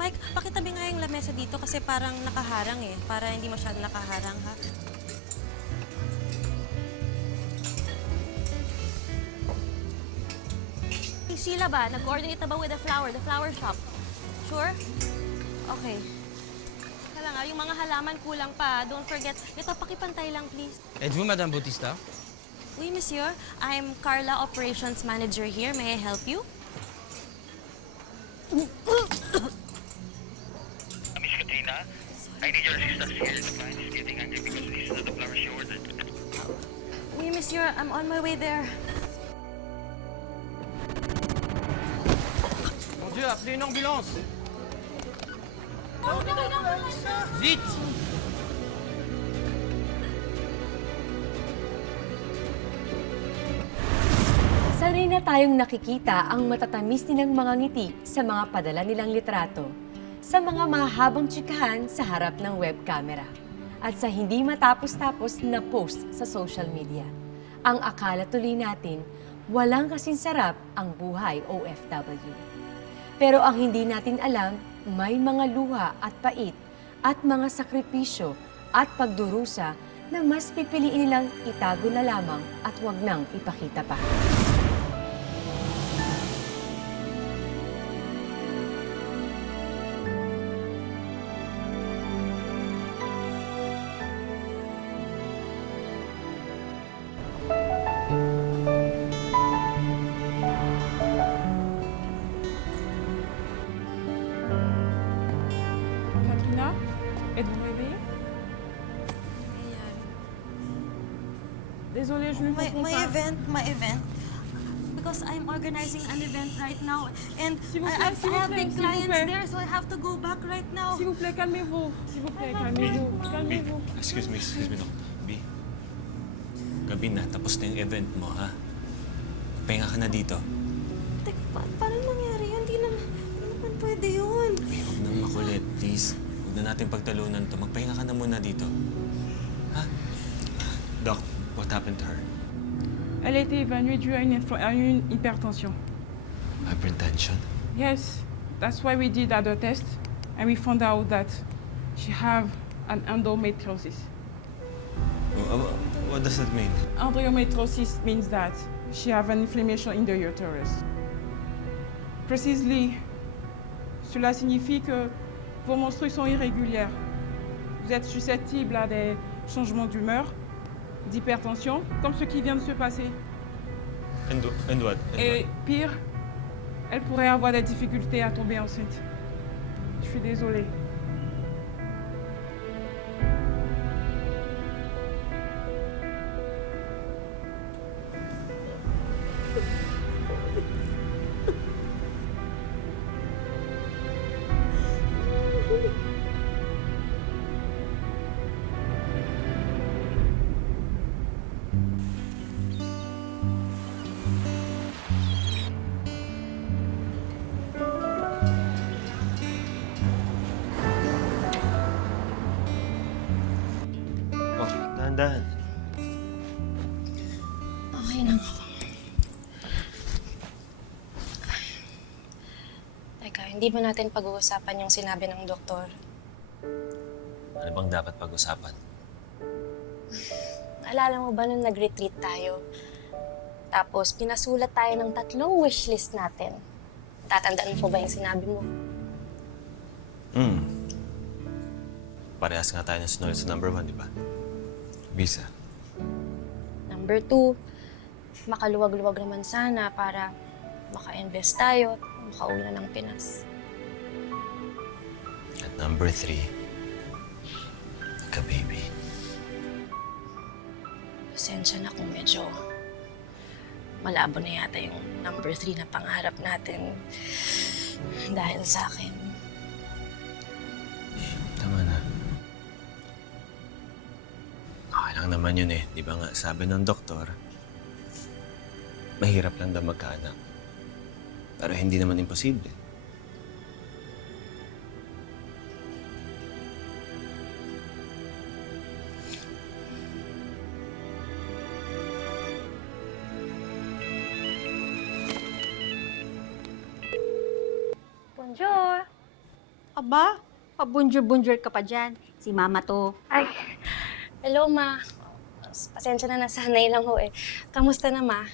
Mike, pakitabi nga yung lamesa dito kasi parang nakaharang eh. Para hindi masyado nakaharang, ha? Si Sheila ba? Nag-coordinate na ba with the flower shop? Sure? Okay. Kaya lang yung mga halaman kulang pa. Don't forget. Ito, pakipantay lang, please. Êtes-vous Madame Bautista? Oui, monsieur. I'm Carla, operations manager here. May I help you? Miss Katrina, I need your assistance here. The client is getting angry because this is not the flower she ordered. Oui, monsieur. I'm on my way there. Mon Dieu, appelez une ambulance! Vite! Sanay na tayong nakikita ang matatamis nilang mga ngiti sa mga padala nilang litrato, sa mga mahabang tsikahan sa harap ng web camera, at sa hindi matapos-tapos na post sa social media. Ang akala tuloy natin, walang kasing sarap ang buhay OFW. Pero ang hindi natin alam, may mga luha at pait at mga sakripisyo at pagdurusa na mas pipiliin nilang itago na lamang at wag nang ipakita pa. Katrina, êtes-vous réveillée? Désolée, je ne comprends pas. My event. Because I'm organizing an event right now. And S'il vous plaît, I s'il vous have plaît, big s'il vous clients plaît. there, so I have to go back right now. S'il vous plaît, calmez-vous. S'il vous plaît, calmez-vous. Calmez-vous. Excuse me, no. B, gabi na, tapos na yung event mo, ha? Pahinga ka na dito. Teka, paano nangyari yun? Hindi naman pwede yun. B, huwag nang makulit, please. Huwag na natin pagtalunan to. Magpahinga ka na muna dito. Ha? Doc, what happened to her? Elle a été évanouie due à une hypertension. Hypertension? Yes, that's why we did other tests, and we found out that she have an endometriosis. What does that mean? Endometriosis means that she have an inflammation in the uterus. Precisely, cela signifie que vos menstrues sont irrégulières. Vous êtes susceptible à des changements d'humeur, d'hypertension, comme ce qui vient de se passer. And what? Et pire, elle pourrait avoir des difficultés à tomber enceinte. Je suis désolée. Oh, dahan-dahan. Okay lang ako. Teka, hindi ba natin pag-uusapan yung sinabi ng doktor? Ano bang dapat pag-usapan? Alala mo ba nung nag-retreat tayo? Tapos pinasulat tayo ng 3 wishlist natin. Tatandaan mo ba yung sinabi mo? Parehas nga tayo na sunod sa number 1, di ba? Visa. Number 2, makaluwag-luwag naman sana para maka-invest tayo at makauwi na ng Pinas. At number 3, ka-baby. Pasensya na kung medyo malabo na yata yung number 3 na pangarap natin dahil sa akin. Tama na. Okay lang naman yun eh. Di ba nga, sabi ng doktor, mahirap lang daw magkaanak. Pero hindi naman imposible. Bonjour! Aba, pabunjur-bunjur ka pa dyan. Si Mama to. Ay, hello, Ma. Pasensya na, nasanay lang ho eh. Kamusta na, Ma?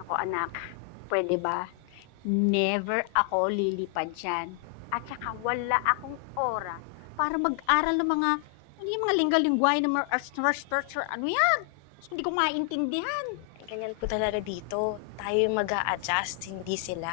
Ako anak, pwede ba? Never ako lilipad dyan. At saka wala akong oras para mag-aral ng mga, ano yung mga lingga-lingway ng mga ano yan? Hindi ko maintindihan. Ganyan po talaga dito. Tayo yung mag-a-adjust, hindi sila.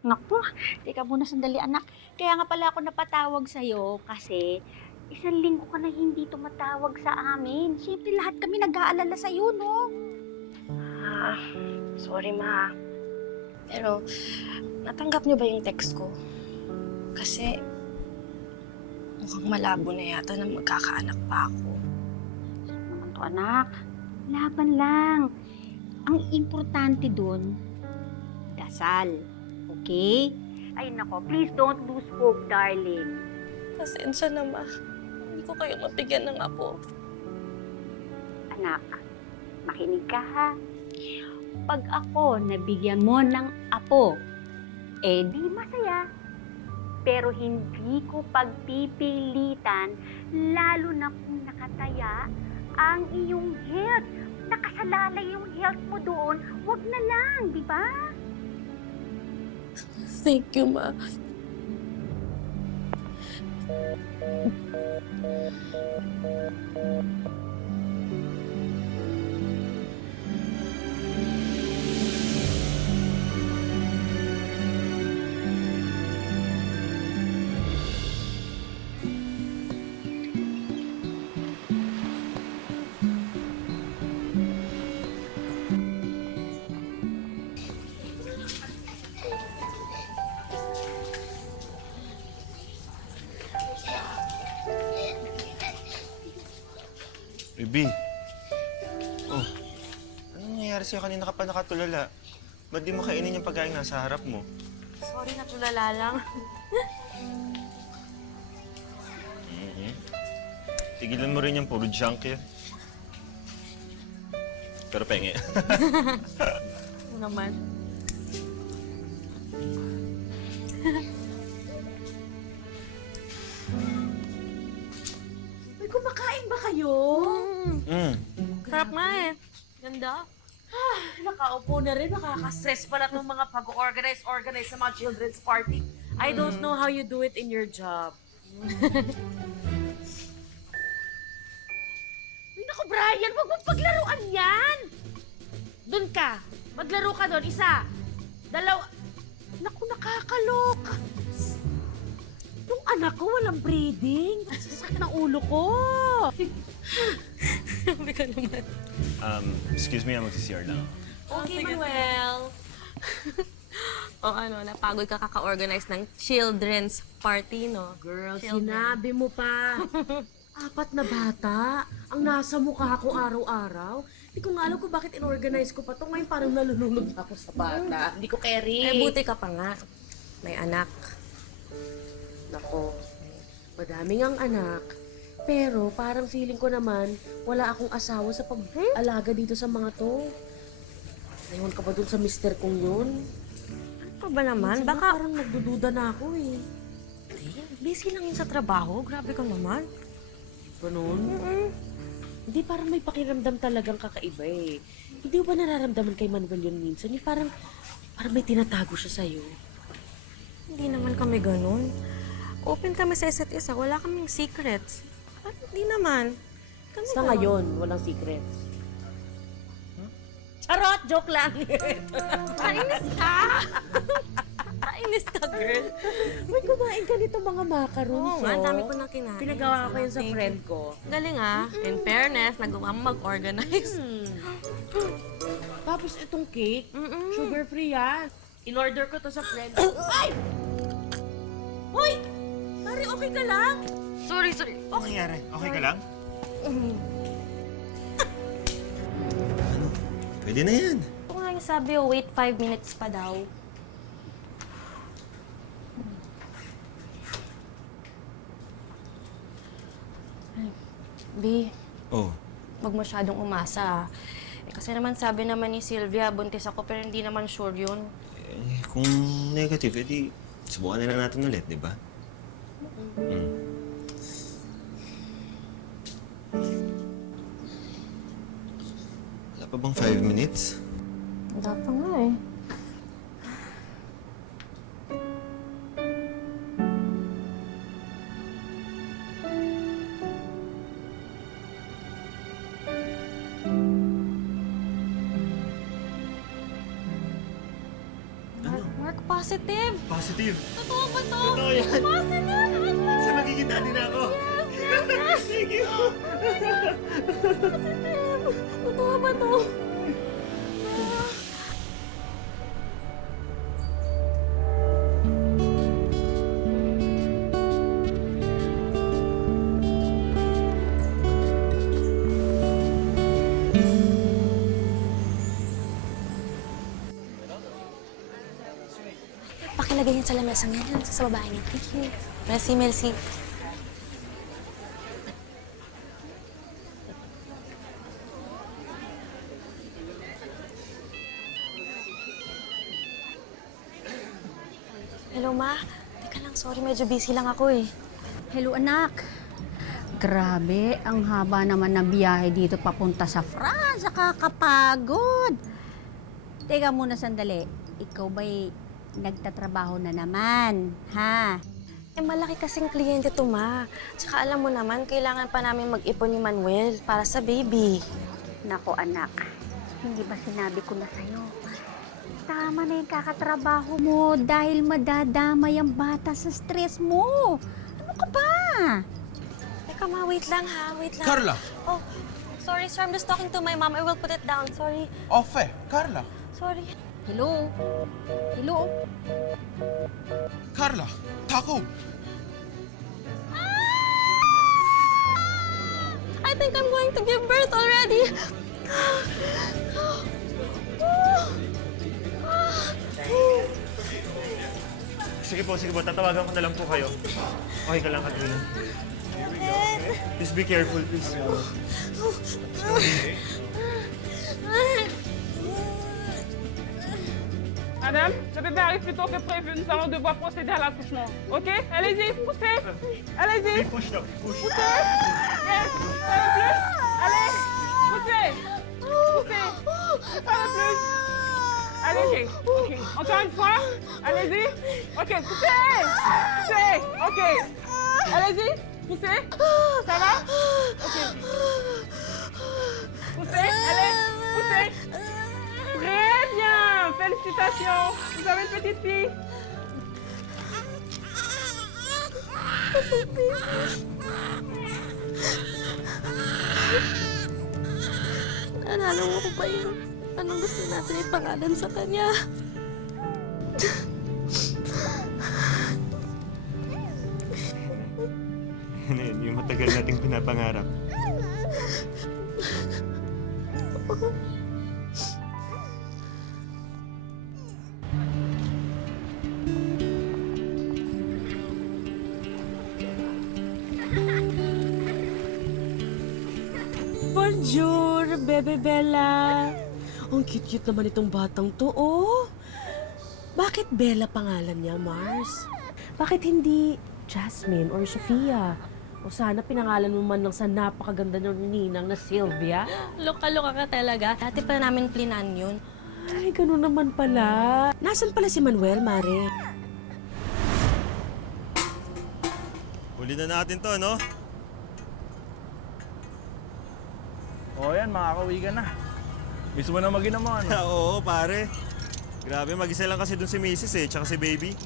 Naku, teka muna sandali anak. Kaya nga pala ako napatawag sa'yo kasi isang linggo ka na hindi tumatawag sa amin. Siyempre lahat kami nag-aalala sa'yo, no? Ah, sorry, Ma. Pero, natanggap niyo ba yung text ko? Kasi, mukhang malabo na yata na magkakaanak pa ako. Naman to anak, laban lang. Ang importante dun, dasal. Okay? Ay nako, please don't lose hope, darling. Pasensya na, Ma. Hindi ko kayo mabigyan ng apo. Anak, makinig ka ha. Pag ako nabigyan mo ng apo, eh di masaya. Pero hindi ko pagpipilitan, lalo na kung nakataya ang iyong health. Nakasalalay yung health mo doon, wag na lang, di ba? Thank you, Ma. Baby. Oh, anong nangyayari sa'yo kanina ka pa nakatulala? Ba't di mo kainin yung pagkain nasa harap mo? Sorry, natulala lang. Tigilan mo rin yung puro junk yan. Pero penge. Ano naman? May kumakain ba kayo? Sarap nga eh. Ganda. Nakaupo na rin, nakaka-stress pala itong mga pag-organize sa mga children's party. I don't know how you do it in your job. Ay, naku, Brian, wag mong paglaruan yan! Doon ka. Maglaro ka doon. Isa. Dalawa. Naku, nakakaloka. Yung anak ko walang breathing. Sasakit ng ulo ko. Sabi ka naman. Excuse me, mag-CR lang. Okay, Manuel. O ano, napagod ka kaka-organize ng children's party, no? Girl, Children. sinabi mo pa. 4 na bata ang nasa mukha ko araw-araw. Hindi ko nga alam kung bakit inorganize ko pa to. Ngayon parang nalulunod na ako sa bata. Hindi ko carry. Eh, buti ka pa nga. May anak. Nako, madaming ang anak. Pero parang feeling ko naman, wala akong asawa sa pag-alaga dito sa mga to. Ngayon ka ba dun sa mister kong yun? Ano pa ba naman? Minsan nga Baka, parang nagdududa na ako eh. busy lang yun sa trabaho. Grabe ka naman. Ganun? Hindi, parang may pakiramdam talagang kakaiba eh. Hindi mo ba nararamdaman kay Manuel yun minsan? Yung parang may tinatago siya sa'yo. Hindi naman kami ganun. Open kami sa isa't isa. Wala kaming secrets. At hindi naman. Kami Sa lang. ngayon, walang secrets. Charot! Joke lang! Kainis ka! Kainis ka, girl. May kumain ka nito mga macarons, Oo nga, ang dami ko na kinain. Pinagawa ko yun sa Thank friend you. ko. Galing ah. In fairness, nagawa mo mag-organize. Tapos itong cake, sugar-free yan. In-order ko to sa friend. Ay! Hoy! Mari, okay ka lang? Sorry. Ano nangyari? Okay ka lang? Ano? Pwede na yan. Ito nga yung sabi, wait 5 minutes pa daw. B, Oh, wag masyadong umasa. Eh, kasi naman sabi naman ni Sylvia, buntis ako pero hindi naman sure yun. kung negative, edi subukan na lang natin ulit, di ba? Wala pa bang 5 minutes? Wala pa nga eh. Mark, positive. Positive! Totoo ba to? Totoo yan! Positive! Sa magiging daddy na ako! Thank you! Totoo ba to? Pakilagay yan sa lamesang yan, sa babae niya. Thank you. Merci, merci. Hello, Ma. Teka lang, sorry. Medyo busy lang ako eh. Hello anak. Grabe, ang haba naman ng biyahe dito papunta sa France. Nakakapagod. Teka muna sandali. Ikaw ba'y nagtatrabaho na naman, ha? Eh, malaki kasing kliyente to, Ma. Tsaka alam mo naman, kailangan pa namin mag-ipon ni Manuel para sa baby. Nako anak, hindi ba sinabi ko na sa'yo? Tama na yung kakatrabaho mo dahil madadamay ang bata sa stress mo. Ano ka ba? Teka, Ma, wait lang ha. Wait lang. Carla! Oh, sorry, sir. I'm just talking to my mom. I will put it down. Sorry. Enfin, Carla! Sorry. Hello? Hello? Carla! Taco! I think I'm going to give birth already. Sige po, tatawagan ko na lang po kayo. Okay ka lang, Katrina. Please be careful, please. Madame, le bébé arrive plus tôt que prévu. Nous allons devoir procéder à l'accouchement. OK? Allez-y, poussez. Allez-y. Push na, push. Poussez. Yes. Pas de plus. Allez. Poussez. Poussez. Pas de plus. Allez-y. OK. Encore une fois. Allez-y. OK. Poussez. Poussez. OK. Allez-y. Poussez. Ça va? OK. Poussez. Allez. Poussez. Très bien. Félicitations. Vous avez une petite fille. Naalala mo ko ba yun? Anong gusto natin ipangalan sa kanya? Ano yun, yung matagal nating pinapangarap. Bonjour, Bebe Bella. Ang cute-cute naman itong batang to, oh. Bakit Bella pangalan niya, Mars? Bakit hindi Jasmine or Sofia? O sana pinangalan mo man lang sa napakaganda ng ninang na Sylvia? Loka-loka ka talaga. Dati pa namin plinan yun. Ay, ganun naman pala. Nasaan pala si Manuel, Mare? Huli na natin to, no? O yan, makakauwi ka na. Miss mo na mag-ina mo, ano? Oo, pare. Grabe, mag-isa lang kasi dun si Mrs. tsaka si Baby.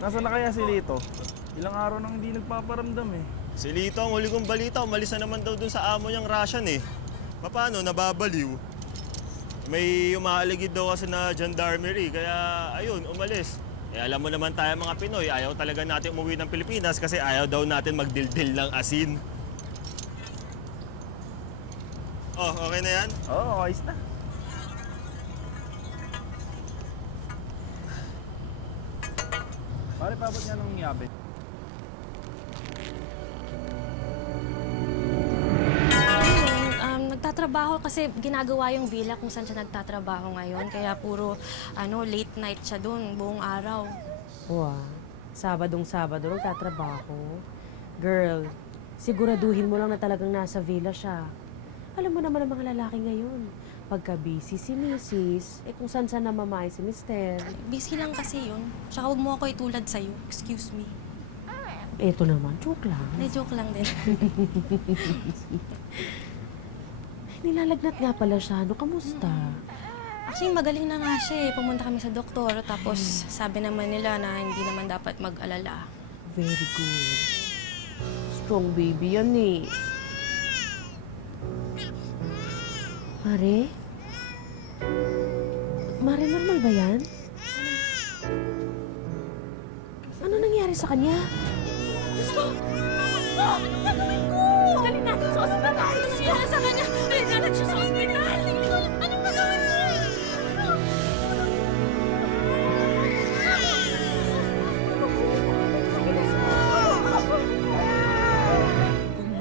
Nasaan na kaya si Lito? Ilang araw nang hindi nagpaparamdam eh. Si Lito, ang huli kong balita, umalis na naman daw dun sa amo niyang Russian eh. Paano, nababaliw? May umaaligid daw kasi na gendarmerie, kaya ayun, umalis. Eh alam mo naman tayo mga Pinoy, ayaw talaga natin umuwi ng Pilipinas kasi ayaw daw natin magdildil ng asin. Oh, okay na yan? Oo, ayos na. Pare, paabot nga ng yabe. Nagtatrabaho kasi ginagawa yung villa kung saan siya nagtatrabaho ngayon. Kaya puro late night siya doon buong araw. Wow. Sabadong-Sabado nagtatrabaho. Girl, siguraduhin mo lang na talagang nasa villa siya. Alam mo naman ang mga lalaki ngayon. Pagka busy si Mrs., kung saan namamay si Mister. Busy lang kasi yun. Tsaka huwag mo ako itulad sa'yo. Excuse me. Eto naman, joke lang. Joke lang din. Nilalagnat nga pala siya. Ano, kamusta? Actually, magaling na nga siya eh. Pumunta kami sa doktor. Tapos sabi naman nila na hindi naman dapat mag-alala. Very good. Strong baby yan eh. Mare? Mare, normal ba yan? Ano nangyari sa kanya? Diyos ko! Diyos ko! Anong gagawin ko? Dali natin sa ospital! Dali sa kanya! Dali natin siya sa ospital! Anong gagawin ko?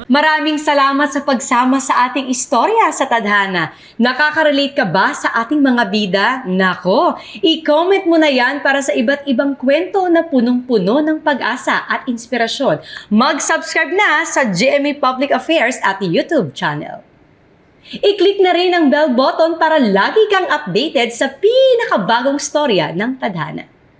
Maraming salamat sa pagsama sa ating istorya sa Tadhana. Nakaka-relate ka ba sa ating mga bida? Nako, i-comment mo na yan para sa iba't ibang kwento na punong-puno ng pag-asa at inspirasyon. Mag-subscribe na sa GMA Public Affairs at YouTube channel. I-click na rin ang bell button para lagi kang updated sa pinakabagong storya ng Tadhana.